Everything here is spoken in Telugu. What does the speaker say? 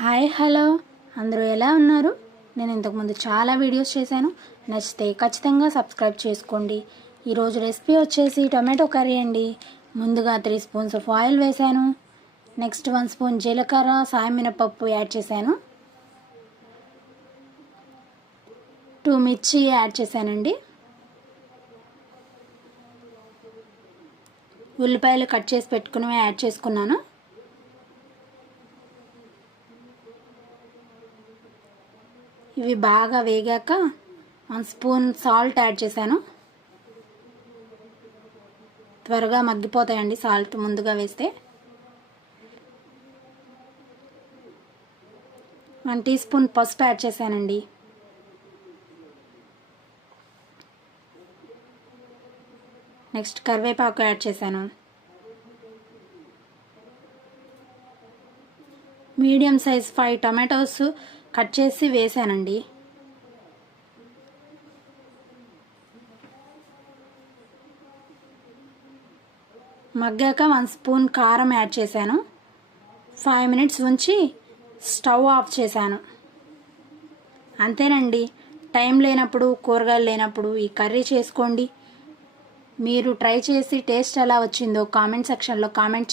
హాయ్ హలో అందరూ ఎలా ఉన్నారు? నేను ఇంతకుముందు చాలా వీడియోస్ చేశాను. నచ్చితే ఖచ్చితంగా సబ్స్క్రైబ్ చేసుకోండి. ఈరోజు రెసిపీ వచ్చేసి టొమాటో కర్రీ అండి. ముందుగా 3 స్పూన్స్ ఆఫ్ ఆయిల్ వేశాను. నెక్స్ట్ 1 స్పూన్ జీలకర్ర సాయం మినపప్పు యాడ్ చేశాను. 2 మిర్చి యాడ్ చేశానండి. ఉల్లిపాయలు కట్ చేసి పెట్టుకుని యాడ్ చేసుకున్నాను. ఇవి బాగా వేగాక 1 స్పూన్ సాల్ట్ యాడ్ చేశాను. త్వరగా మగ్గిపోతాయండి సాల్ట్ ముందుగా వేస్తే. 1 టీ స్పూన్ పసుపు యాడ్ చేశానండి. నెక్స్ట్ కరివేపాకు యాడ్ చేశాను. మీడియం సైజ్ 5 టమాటోస్ కట్ చేసి వేసానండి. మగ్గాక 1 స్పూన్ కారం యాడ్ చేశాను. 5 మినిట్స్ ఉంచి స్టవ్ ఆఫ్ చేశాను. అంతేనండి. టైం లేనప్పుడు, కూరగాయలు లేనప్పుడు ఈ కర్రీ చేసుకోండి. మీరు ట్రై చేసి టేస్ట్ ఎలా వచ్చిందో కామెంట్ సెక్షన్లో కామెంట్